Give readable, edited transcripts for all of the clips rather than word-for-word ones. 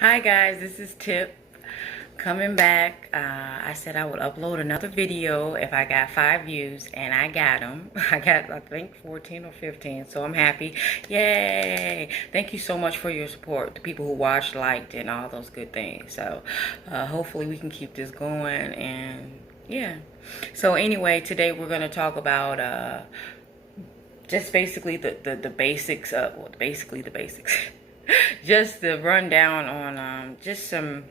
Hi guys, this is Tip coming back. I said I would upload another video if I got 5 views, and I got them. I got, I think, 14 or 15, so I'm happy. Yay! Thank you so much for your support, the people who watched, liked, and all those good things. So hopefully we can keep this going, and yeah. So anyway, today we're going to talk about just basically the basics of, well, basically the basics. Just the rundown on just some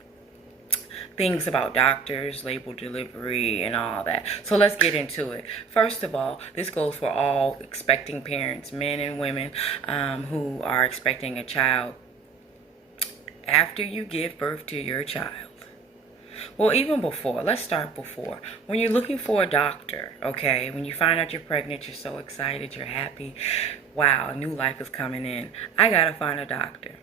things about doctors, label delivery, and all that. So let's get into it. First of all, this goes for all expecting parents, men and women, who are expecting a child. After you give birth to your child, well, even before, let's start before. When you're looking for a doctor, okay, when you find out you're pregnant, you're so excited, you're happy. Wow, new life is coming in. I gotta find a doctor.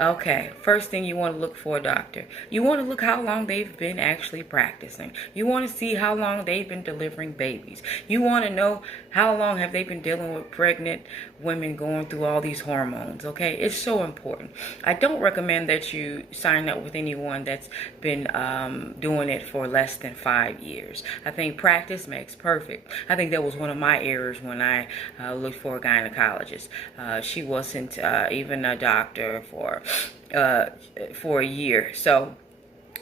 Okay, first thing you want to look for a doctor. You want to look how long they've been actually practicing. You want to see how long they've been delivering babies. You want to know how long have they been dealing with pregnant women going through all these hormones, okay? It's so important. I don't recommend that you sign up with anyone that's been doing it for less than 5 years. I think practice makes perfect. I think that was one of my errors when I looked for a gynecologist. She wasn't even a doctor for a year. So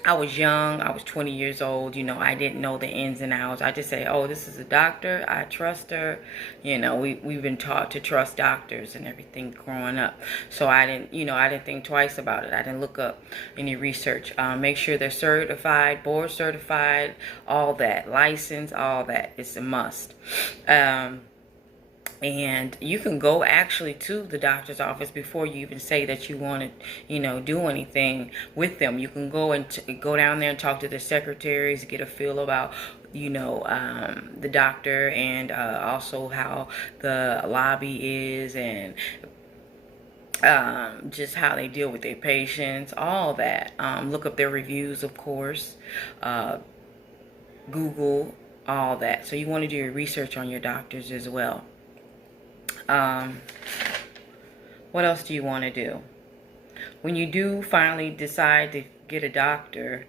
I was young. I was 20 years old. You know, I didn't know the ins and outs. I just say, oh, this is a doctor. I trust her. You know, we've been taught to trust doctors and everything growing up. So I didn't think twice about it. I didn't look up any research. Make sure they're certified, board certified, all that, license, all that. It's a must. And you can go actually to the doctor's office before you even say that you want to, do anything with them. You can go and go down there and talk to the secretaries, get a feel about, the doctor, and also how the lobby is, and just how they deal with their patients, all that. Look up their reviews, of course. Google, all that. So you want to do your research on your doctors as well. What else do you want to do? When you do finally decide to get a doctor,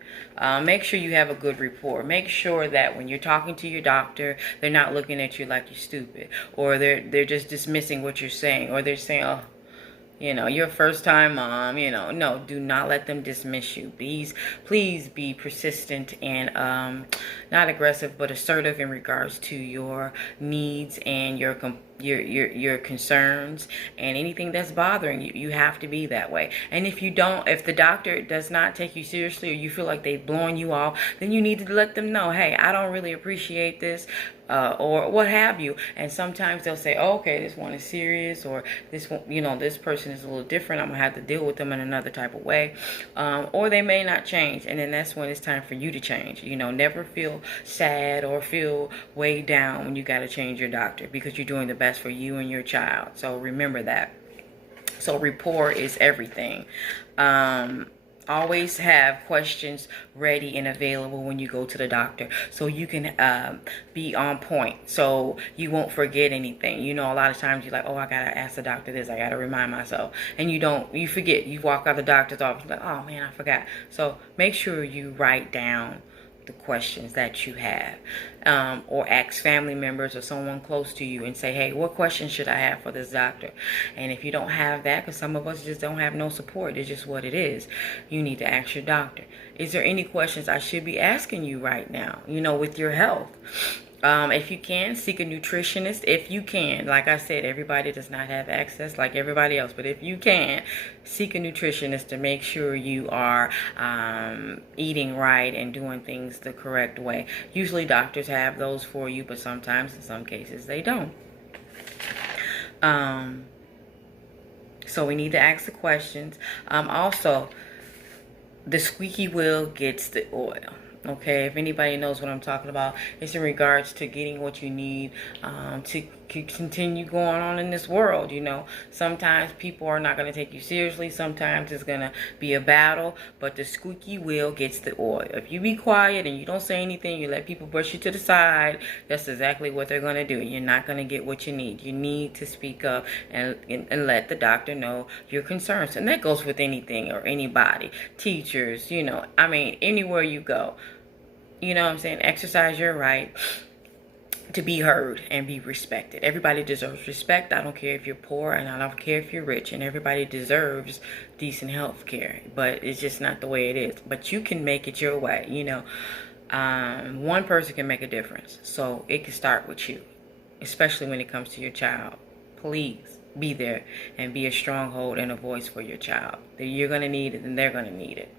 make sure you have a good rapport. Make sure that when you're talking to your doctor, they're not looking at you like you're stupid, or they're just dismissing what you're saying, or they're saying, oh, you're a first-time mom, no, do not let them dismiss you. Please be persistent and not aggressive, but assertive in regards to your needs and your concerns and anything that's bothering you. You have to be that way. And if the doctor does not take you seriously, or you feel like they've blown you off, then you need to let them know, hey, I don't really appreciate this, or what have you. And sometimes they'll say, oh, okay, this one is serious, or this one, this person is a little different. I'm gonna have to deal with them in another type of way. Or they may not change, and then that's when it's time for you to change. Never feel sad or feel weighed down when you got to change your doctor, because you're doing the best for you and your child. So remember that. So rapport is everything. Always have questions ready and available when you go to the doctor, so you can be on point, so you won't forget anything. A lot of times you're like, oh, I gotta ask the doctor this, I gotta remind myself, and you forget. You walk out the doctor's office, you're like, oh man, I forgot. So make sure you write down the questions that you have, or ask family members or someone close to you and say, hey, what questions should I have for this doctor? And if you don't have that, because some of us just don't have no support, it's just what it is, you need to ask your doctor, is there any questions I should be asking you right now, with your health? If you can, seek a nutritionist. If you can, like I said, everybody does not have access like everybody else, but if you can, seek a nutritionist to make sure you are eating right and doing things the correct way. Usually doctors have those for you, but sometimes, in some cases, they don't. So we need to ask the questions. Also, the squeaky wheel gets the oil. Okay, if anybody knows what I'm talking about, it's in regards to getting what you need to continue going on in this world. You know, sometimes people are not going to take you seriously. Sometimes it's going to be a battle, but the squeaky wheel gets the oil. If you be quiet and you don't say anything, you let people brush you to the side, that's exactly what they're going to do. You're not going to get what you need. You need to speak up and let the doctor know your concerns. And that goes with anything or anybody, teachers, you know, I mean, anywhere you go. You know what I'm saying? Exercise your right to be heard and be respected. Everybody deserves respect. I don't care if you're poor and I don't care if you're rich, and everybody deserves decent health care, but it's just not the way it is. But you can make it your way. You know, one person can make a difference, so it can start with you, especially when it comes to your child. Please be there and be a stronghold and a voice for your child. That you're going to need it and they're going to need it.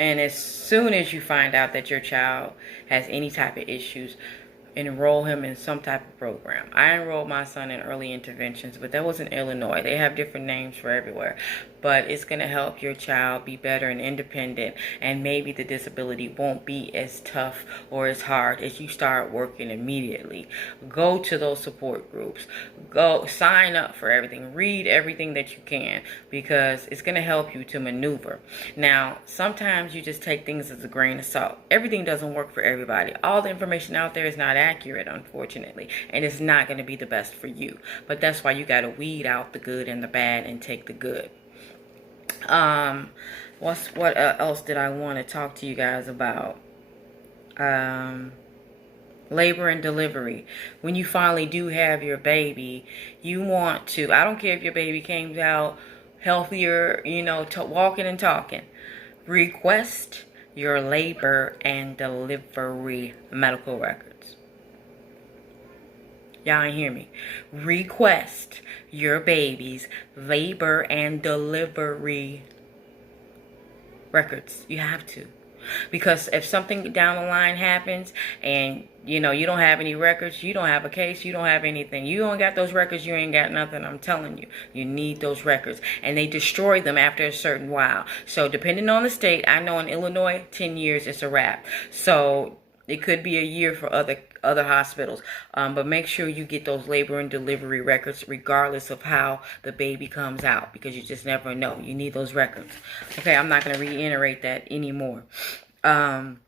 And as soon as you find out that your child has any type of issues, enroll him in some type of program. I enrolled my son in early interventions, but that was in Illinois. They have different names for everywhere. But it's going to help your child be better and independent, and maybe the disability won't be as tough or as hard as you start working immediately. Go to those support groups. Go sign up for everything. Read everything that you can, because it's going to help you to maneuver. Now, sometimes you just take things as a grain of salt. Everything doesn't work for everybody. All the information out there is not accurate, unfortunately, and it's not going to be the best for you. But that's why you got to weed out the good and the bad and take the good. What else did I want to talk to you guys about? Labor and delivery. When you finally do have your baby, you want to, I don't care if your baby came out healthier, you know, walking and talking, request your labor and delivery medical records. Y'all ain't hear me. Request your baby's labor and delivery records. You have to. Because if something down the line happens and, you know, you don't have any records, you don't have a case, you don't have anything, you don't got those records, you ain't got nothing. I'm telling you, you need those records. And they destroy them after a certain while. So depending on the state, I know in Illinois, 10 years is a wrap. So it could be a year for other hospitals. But make sure you get those labor and delivery records regardless of how the baby comes out, because you just never know. You need those records. Okay, I'm not going to reiterate that anymore. And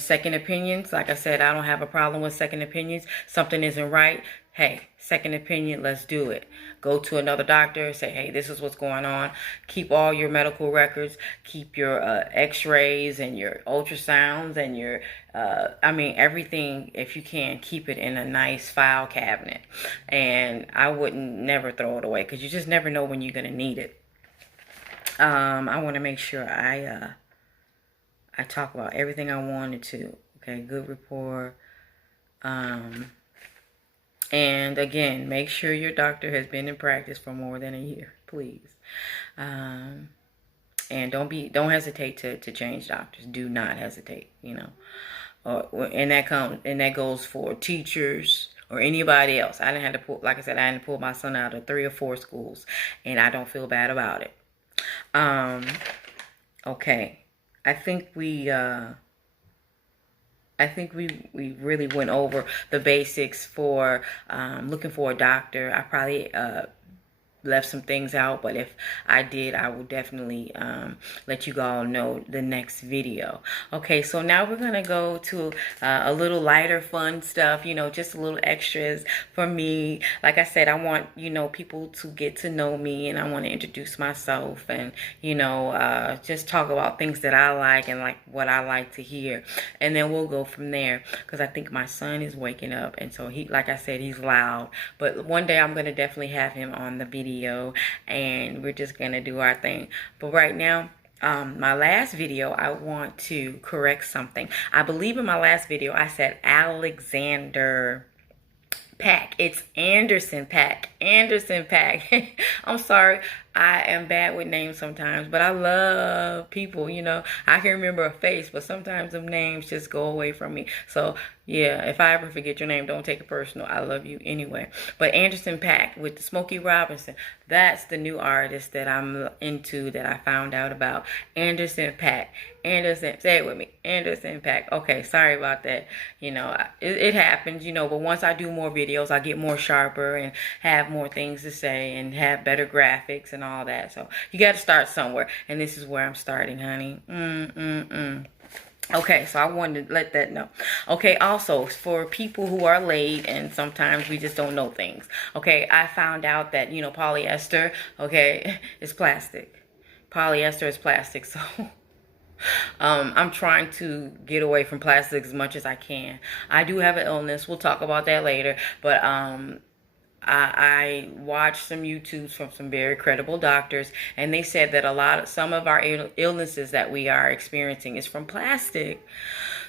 second opinions, like I said, I don't have a problem with second opinions. Something isn't right. Hey, second opinion, let's do it. Go to another doctor, say, hey, this is what's going on. Keep all your medical records. Keep your x-rays and your ultrasounds and your, everything, if you can, keep it in a nice file cabinet. And I wouldn't never throw it away, because you just never know when you're going to need it. I want to make sure I talk about everything I wanted to. Okay, good rapport. And again, make sure your doctor has been in practice for more than a year, please. And don't hesitate to change doctors. Do not hesitate, you know. And that goes for teachers or anybody else. I didn't have to pull, like I said, I had to pull my son out of 3 or 4 schools, and I don't feel bad about it. Okay. I think we really went over the basics for looking for a doctor. I probably left some things out, but if I did, I will definitely let you all know the next video. Okay, so now we're gonna go to a little lighter fun stuff, you know, just a little extras for me. Like I said, I want, you know, people to get to know me, and I want to introduce myself, and, you know, just talk about things that I like and like what I like to hear, and then we'll go from there, because I think my son is waking up, and so he, like I said, he's loud, but one day I'm gonna definitely have him on the video, and we're just gonna do our thing. But right now, my last video, I want to correct something. I believe in my last video I said Alexander Pack. It's Anderson Pack. Anderson Pack. I'm sorry. I am bad with names sometimes, but I love people, you know. I can remember a face, but sometimes them names just go away from me. So Yeah, if I ever forget your name, don't take it personal. I love you anyway. But Anderson .Paak with the Smokey Robinson, that's the new artist that I'm into, that I found out about. Anderson .Paak. Anderson, say it with me. Anderson .Paak. Okay, sorry about that. You know, it happens, you know, but once I do more videos, I get more sharper and have more things to say and have better graphics and all that. So you got to start somewhere. And this is where I'm starting, honey. Okay, so I wanted to let that know. Okay, also, for people who are late and sometimes we just don't know things. Okay, I found out that, you know, polyester, okay, is plastic. Polyester is plastic, so I'm trying to get away from plastic as much as I can. I do have an illness. We'll talk about that later. But I watched some YouTubes from some very credible doctors, and they said that some of our illnesses that we are experiencing is from plastic.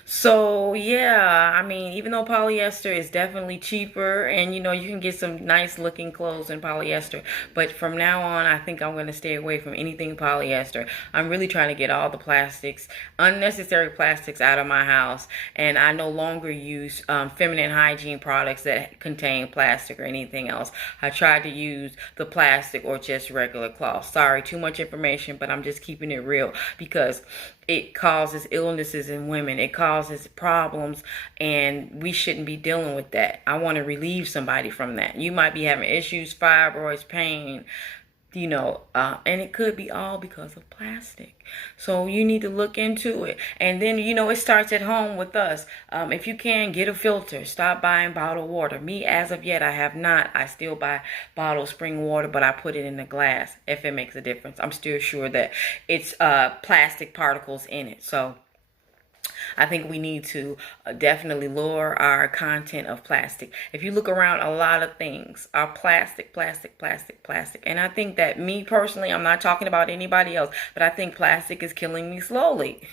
So yeah, I mean, even though polyester is definitely cheaper, and you know, you can get some nice looking clothes in polyester, but from now on, I think I'm going to stay away from anything polyester. I'm really trying to get all the plastics, unnecessary plastics, out of my house, and I no longer use feminine hygiene products that contain plastic or anything else. I tried to use the plastic or just regular cloth. Sorry, too much information, but I'm just keeping it real because it causes illnesses in women. It causes problems, and we shouldn't be dealing with that. I want to relieve somebody from that. You might be having issues, fibroids, pain, you know, and it could be all because of plastic. So you need to look into it. And then, you know, it starts at home with us. If you can, get a filter. Stop buying bottled water. Me, as of yet, I have not. I still buy bottled spring water, but I put it in the glass if it makes a difference. I'm still sure that it's plastic particles in it. So I think we need to definitely lower our content of plastic. If you look around, a lot of things are plastic, plastic, plastic, plastic. And I think that, me personally, I'm not talking about anybody else, but I think plastic is killing me slowly.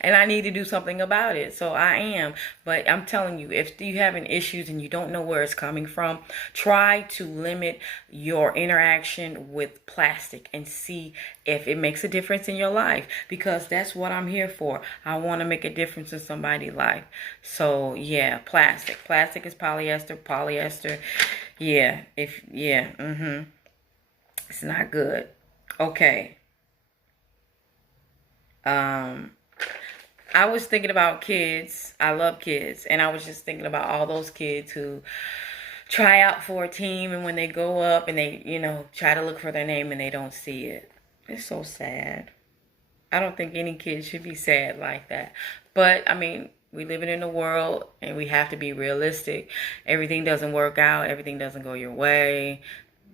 And I need to do something about it. So I am. But I'm telling you, if you're having issues and you don't know where it's coming from, try to limit your interaction with plastic and see if it makes a difference in your life. Because that's what I'm here for. I want to make a difference in somebody's life. So yeah, plastic. Plastic is polyester. Polyester, yeah. It's not good. Okay. I was thinking about kids. I love kids. And I was just thinking about all those kids who try out for a team, and when they go up and they, you know, try to look for their name and they don't see it. It's so sad. I don't think any kid should be sad like that. But, I mean, we living in a world and we have to be realistic. Everything doesn't work out. Everything doesn't go your way.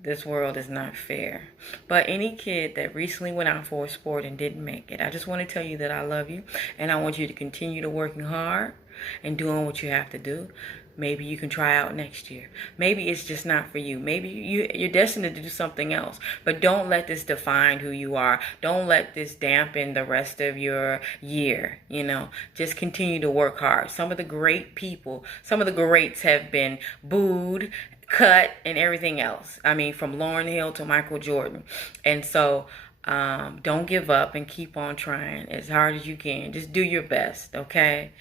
This world is not fair. But any kid that recently went out for a sport and didn't make it, I just want to tell you that I love you. And I want you to continue to working hard and doing what you have to do. Maybe you can try out next year. Maybe it's just not for you. Maybe you're destined to do something else. But don't let this define who you are. Don't let this dampen the rest of your year. You know, just continue to work hard. Some of the great people, some of the greats have been booed, cut, and everything else. I mean, from Lauryn Hill to Michael Jordan. And so don't give up and keep on trying as hard as you can. Just do your best, okay?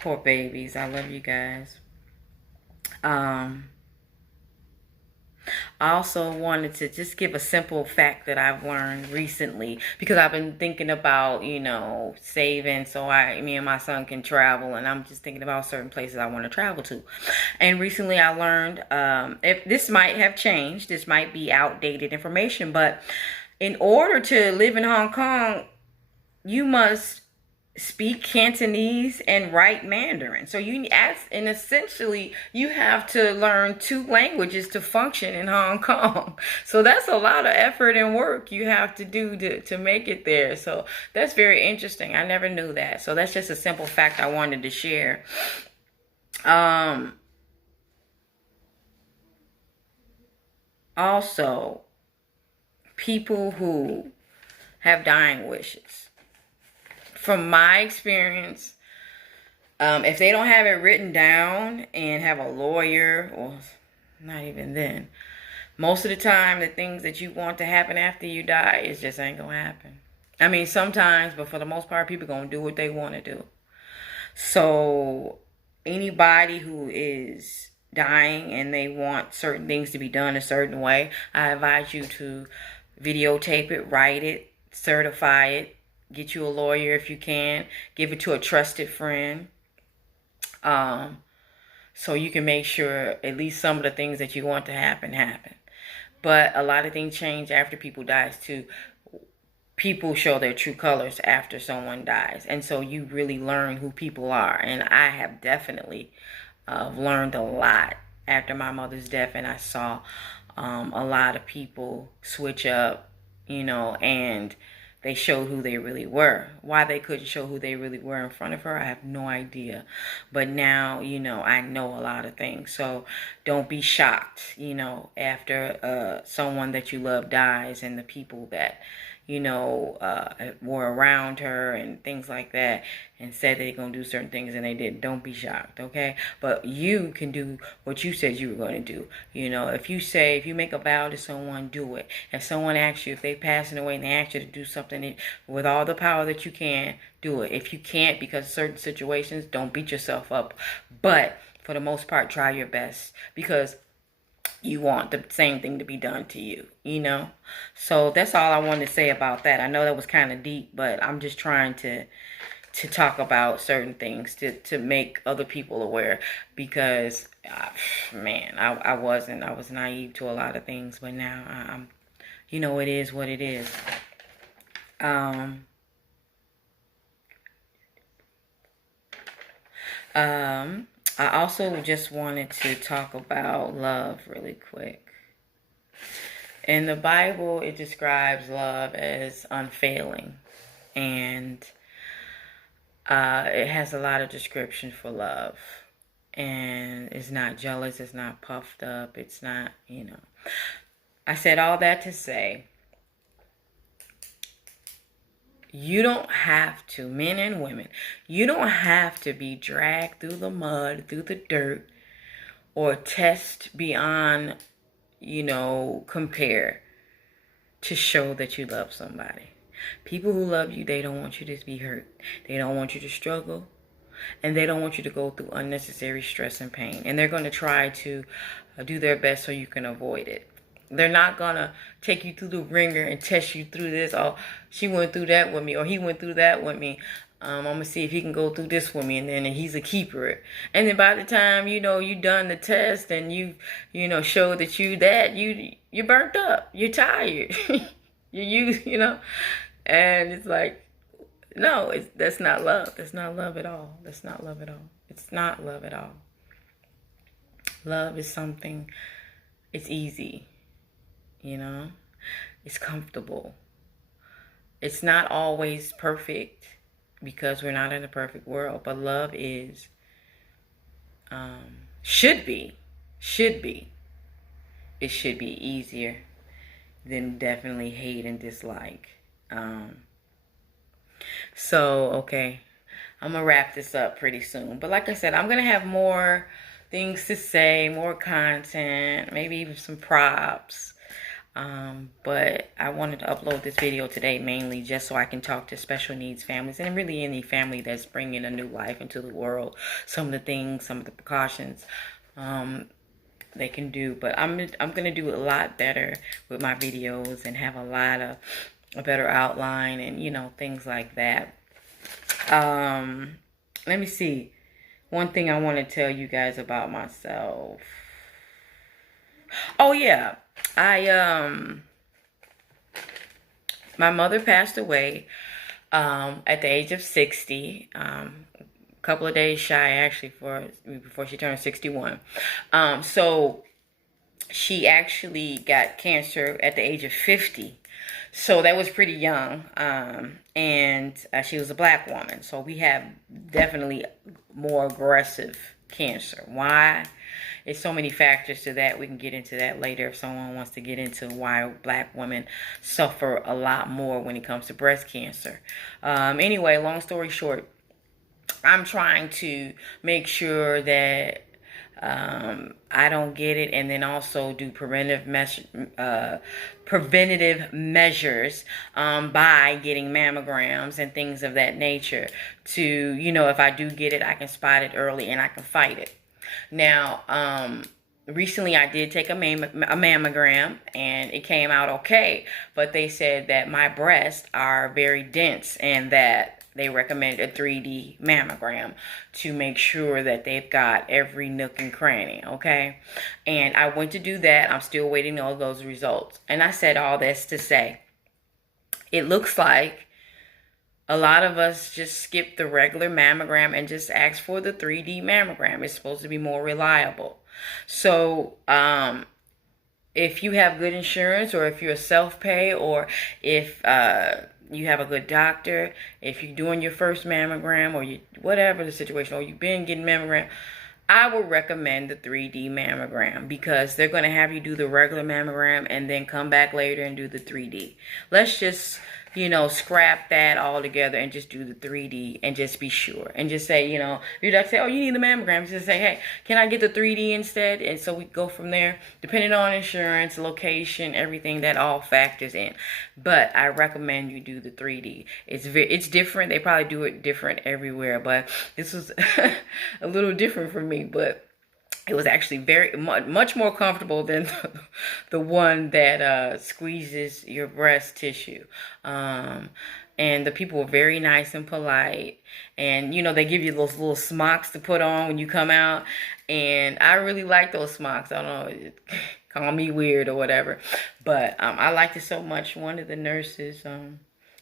Poor babies. I love you guys. I also wanted to just give a simple fact that I've learned recently, because I've been thinking about, you know, saving so me and my son can travel, and I'm just thinking about certain places I want to travel to. And recently I learned, if this might have changed, this might be outdated information, but in order to live in Hong Kong, you must speak Cantonese and write Mandarin. So and essentially you have to learn 2 languages to function in Hong Kong. So that's a lot of effort and work you have to do to make it there. So that's very interesting. I never knew that. So that's just a simple fact I wanted to share. Also, people who have dying wishes. From my experience, if they don't have it written down and have a lawyer, or not even then, most of the time the things that you want to happen after you die, it just ain't gonna happen. I mean, sometimes, but for the most part, people gonna do what they want to do. So anybody who is dying and they want certain things to be done a certain way, I advise you to videotape it, write it, certify it, get you a lawyer if you can, give it to a trusted friend, so you can make sure at least some of the things that you want to happen. But a lot of things change after people dies too. People show their true colors after someone dies, and so you really learn who people are. And I have definitely learned a lot after my mother's death, and I saw a lot of people switch up, and they showed who they really were. Why they couldn't show who they really were in front of her, I have no idea. But now, I know a lot of things. So don't be shocked, after someone that you love dies and the people that, were around her and things like that, and said they're going to do certain things and they didn't. Don't be shocked, okay? But you can do what you said you were going to do. If you make a vow to someone, do it. If someone asks you, if they're passing away and they ask you to do something with all the power that you can, do it. If you can't because of certain situations, don't beat yourself up. But for the most part, try your best, because you want the same thing to be done to you, So that's all I wanted to say about that. I know that was kind of deep, but I'm just trying to talk about certain things to make other people aware, because I was naive to a lot of things, but now I'm it is what it is. I also just wanted to talk about love really quick. In the Bible, it describes love as unfailing, and it has a lot of description for love. And it's not jealous, it's not puffed up, it's not, I said all that to say, you don't have to, men and women, you don't have to be dragged through the mud, through the dirt, or test beyond, compare to show that you love somebody. People who love you, they don't want you to be hurt. They don't want you to struggle. And they don't want you to go through unnecessary stress and pain. And they're going to try to do their best so you can avoid it. They're not going to take you through the ringer and test you through this. Oh, she went through that with me, or he went through that with me. I'm going to see if he can go through this with me, and then he's a keeper. And then by the time, you done the test and you showed that you're burnt up. You're tired. And it's like, no, that's not love. That's not love at all. That's not love at all. It's not love at all. Love is something, it's easy. It's comfortable. It's not always perfect, because we're not in a perfect world, but love is, should be, it should be easier than definitely hate and dislike. So, okay, I'm going to wrap this up pretty soon. But like I said, I'm going to have more things to say, more content, maybe even some props. But I wanted to upload this video today mainly just so I can talk to special needs families, and really any family that's bringing a new life into the world. Some of the things, some of the precautions they can do. But I'm going to do a lot better with my videos and have a better outline and, things like that. Let me see. One thing I want to tell you guys about myself. Oh, yeah. My mother passed away at the age of 60. A couple of days shy, actually, before she turned 61. So she actually got cancer at the age of 50. So that was pretty young. And she was a black woman. So we have definitely more aggressive cancer. Why? There's so many factors to that. We can get into that later if someone wants to get into why black women suffer a lot more when it comes to breast cancer. Anyway, long story short, I'm trying to make sure that I don't get it. And then also do preventative measures by getting mammograms and things of that nature to, if I do get it, I can spot it early and I can fight it. Now, recently I did take a mammogram and it came out okay, but they said that my breasts are very dense and that they recommend a 3D mammogram to make sure that they've got every nook and cranny, okay? And I went to do that. I'm still waiting on those results. And I said all this to say, it looks like a lot of us just skip the regular mammogram and just ask for the 3D mammogram. It's supposed to be more reliable. So, if you have good insurance, or if you're self-pay, or if you have a good doctor, if you're doing your first mammogram, or whatever the situation, or you've been getting mammogram, I would recommend the 3D mammogram, because they're going to have you do the regular mammogram and then come back later and do the 3D. Let's just, scrap that all together and just do the 3D and just be sure. And just say, if your doctor say, oh, you need the mammogram, just say, hey, can I get the 3D instead? And so we go from there, depending on insurance, location, everything, that all factors in. But I recommend you do the 3D. It's different. They probably do it different everywhere, but this was a little different for me. But it was actually much more comfortable than the one that squeezes your breast tissue. And the people were very nice and polite. And, they give you those little smocks to put on when you come out. And I really like those smocks. I don't know, call me weird or whatever. But I liked it so much. One of the nurses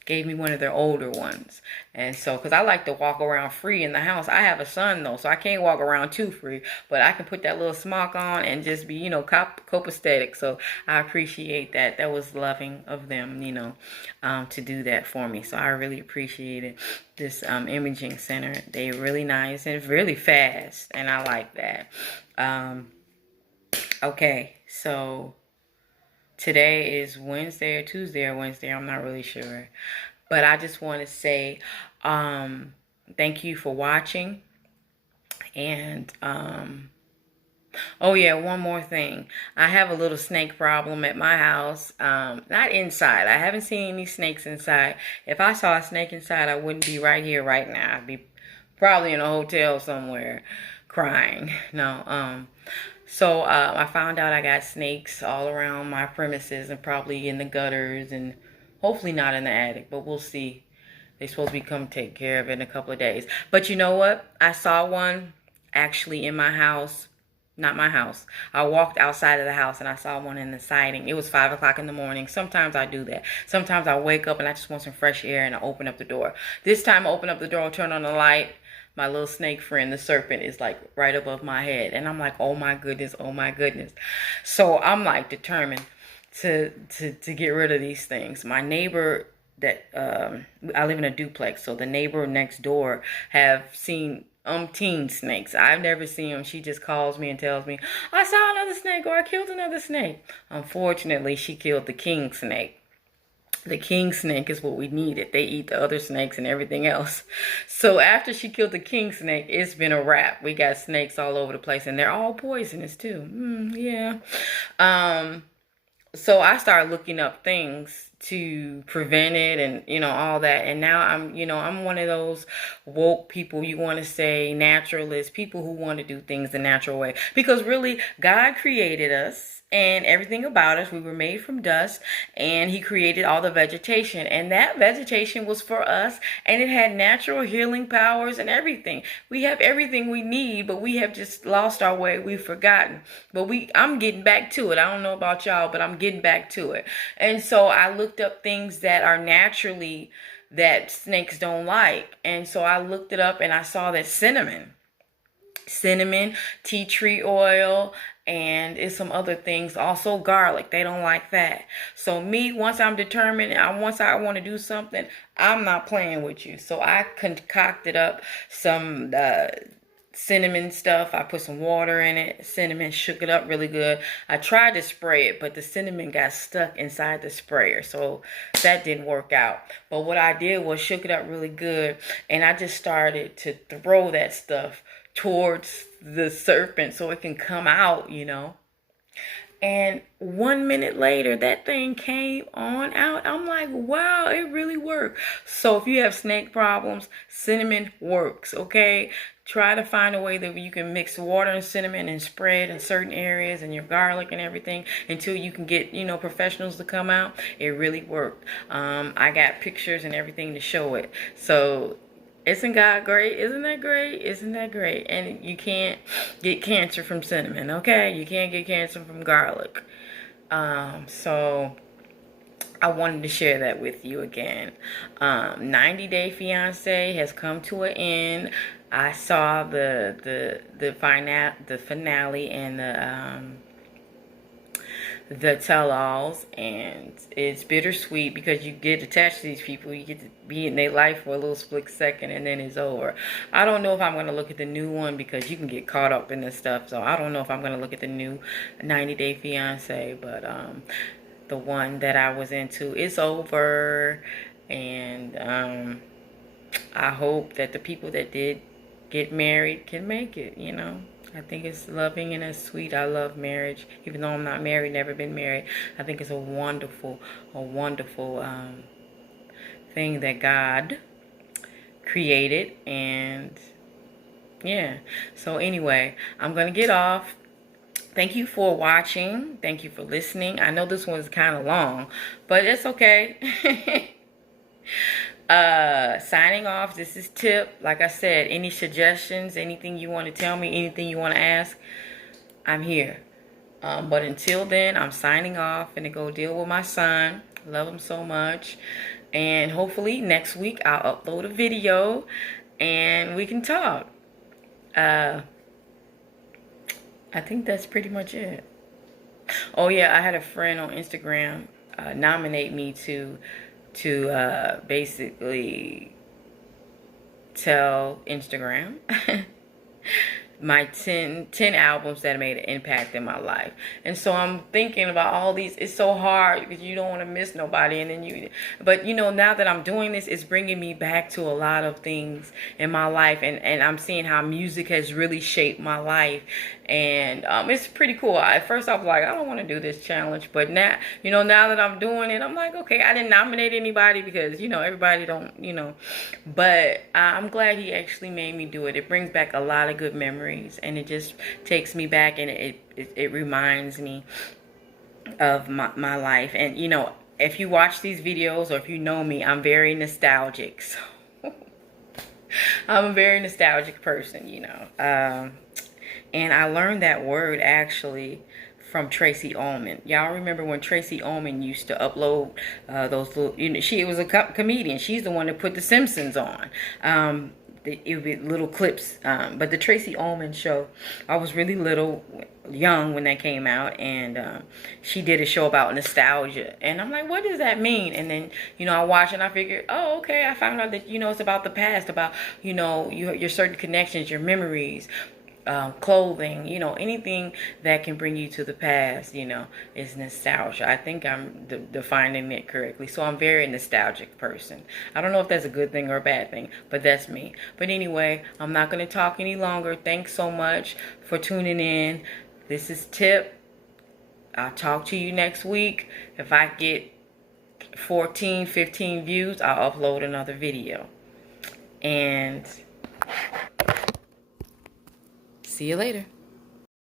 gave me one of their older ones. And so, because I like to walk around free in the house. I have a son, though, so I can't walk around too free. But I can put that little smock on and just be, copacetic. So I appreciate that. That was loving of them, to do that for me. So I really appreciated this imaging center. They're really nice and really fast. And I like that. Okay, so today is Wednesday or Tuesday or Wednesday. I'm not really sure. But I just want to say thank you for watching. And, oh yeah, one more thing. I have a little snake problem at my house. Not inside. I haven't seen any snakes inside. If I saw a snake inside, I wouldn't be right here right now. I'd be probably in a hotel somewhere crying. No, so I found out I got snakes all around my premises and probably in the gutters and hopefully not in the attic, but we'll see. They're supposed to be come take care of it in a couple of days. But you know what? I saw one actually in my house. Not my house. I walked outside of the house and I saw one in the siding. It was 5 o'clock in the morning. Sometimes I do that. Sometimes I wake up and I just want some fresh air and I open up the door. This time I open up the door, turn on the light. My little snake friend, the serpent, is like right above my head. And I'm like, oh my goodness, oh my goodness. So I'm like determined to get rid of these things. My neighbor that, I live in a duplex. So the neighbor next door have seen umpteen snakes. I've never seen them. She just calls me and tells me, I saw another snake or I killed another snake. Unfortunately, she killed the king snake. The king snake is what we needed. They eat the other snakes and everything else. So after she killed the king snake, it's been a wrap. We got snakes all over the place and they're all poisonous too. Yeah. So I started looking up things to prevent it and, all that. And now I'm one of those woke people, you want to say naturalists, people who want to do things the natural way. Because really, God created us. And everything about us, we were made from dust, and he created all the vegetation, and that vegetation was for us, and it had natural healing powers and everything. We have everything we need, but we have just lost our way. We've forgotten, but I'm getting back to it. I don't know about y'all, but I'm getting back to it. And so I looked up things that are naturally that snakes don't like, and so I looked it up and I saw that cinnamon, tea tree oil, and it's some other things, also garlic. They don't like that. So me, once I'm determined, once I want to do something, I'm not playing with you. So I concocted up some cinnamon stuff. I put some water in it, cinnamon, shook it up really good. I tried to spray it, but the cinnamon got stuck inside the sprayer, so that didn't work out. But what I did was shook it up really good, and I just started to throw that stuff towards the serpent so it can come out, And 1 minute later, that thing came on out. I'm like, wow, it really worked. So if you have snake problems, cinnamon works, okay? Try to find a way that you can mix water and cinnamon and spread in certain areas and your garlic and everything until you can get, professionals to come out. It really worked. I got pictures and everything to show it. So isn't God great? Isn't that great? Isn't that great? And you can't get cancer from cinnamon, okay? You can't get cancer from garlic. So I wanted to share that with you again. 90 Day Fiance has come to an end. I saw the finale and the tell-alls, and it's bittersweet because you get attached to these people. You get to be in their life for a little split second and then it's over. I don't know if I'm going to look at the new one because you can get caught up in this stuff. So I don't know if I'm going to look at the new 90 Day Fiance, but the one that I was into is over, and I hope that the people that did get married can make it, I think it's loving and it's sweet. I love marriage. Even though I'm not married, never been married, I think it's a wonderful thing that God created. And yeah. So anyway, I'm going to get off. Thank you for watching. Thank you for listening. I know this one's kind of long, but it's okay. Signing off. This is Tip. Like I said, any suggestions, anything you want to tell me, anything you want to ask, I'm here. But until then, I'm signing off and to go deal with my son. Love him so much. And hopefully next week I'll upload a video and we can talk. I think that's pretty much it. Oh yeah, I had a friend on Instagram nominate me to basically tell Instagram my 10 albums that made an impact in my life. And so I'm thinking about all these. It's so hard because you don't want to miss nobody, and then but now that I'm doing this, it's bringing me back to a lot of things in my life, and I'm seeing how music has really shaped my life. And it's pretty cool. At first I was like, I don't want to do this challenge, but now now that I'm doing it, I'm like, okay, I didn't nominate anybody because everybody don't, but I'm glad he actually made me do it. It brings back a lot of good memories, and it just takes me back, and it reminds me of my life. And if you watch these videos or if you know me, I'm very nostalgic. So I'm a very nostalgic person, and I learned that word actually from Tracy Ullman. Y'all remember when Tracy Ullman used to upload those little, she was a comedian. She's the one that put The Simpsons on. It would be little clips. But the Tracy Ullman show, I was really young when that came out, and she did a show about nostalgia. And I'm like, what does that mean? And then, I watched and I figured, oh, okay, I found out that, it's about the past, about, your certain connections, your memories, clothing, anything that can bring you to the past, is nostalgia. I think I'm defining it correctly. So I'm a very nostalgic person. I don't know if that's a good thing or a bad thing, but that's me. But anyway, I'm not going to talk any longer. Thanks so much for tuning in. This is Tip. I'll talk to you next week. If I get 14, 15 views, I'll upload another video. And see you later.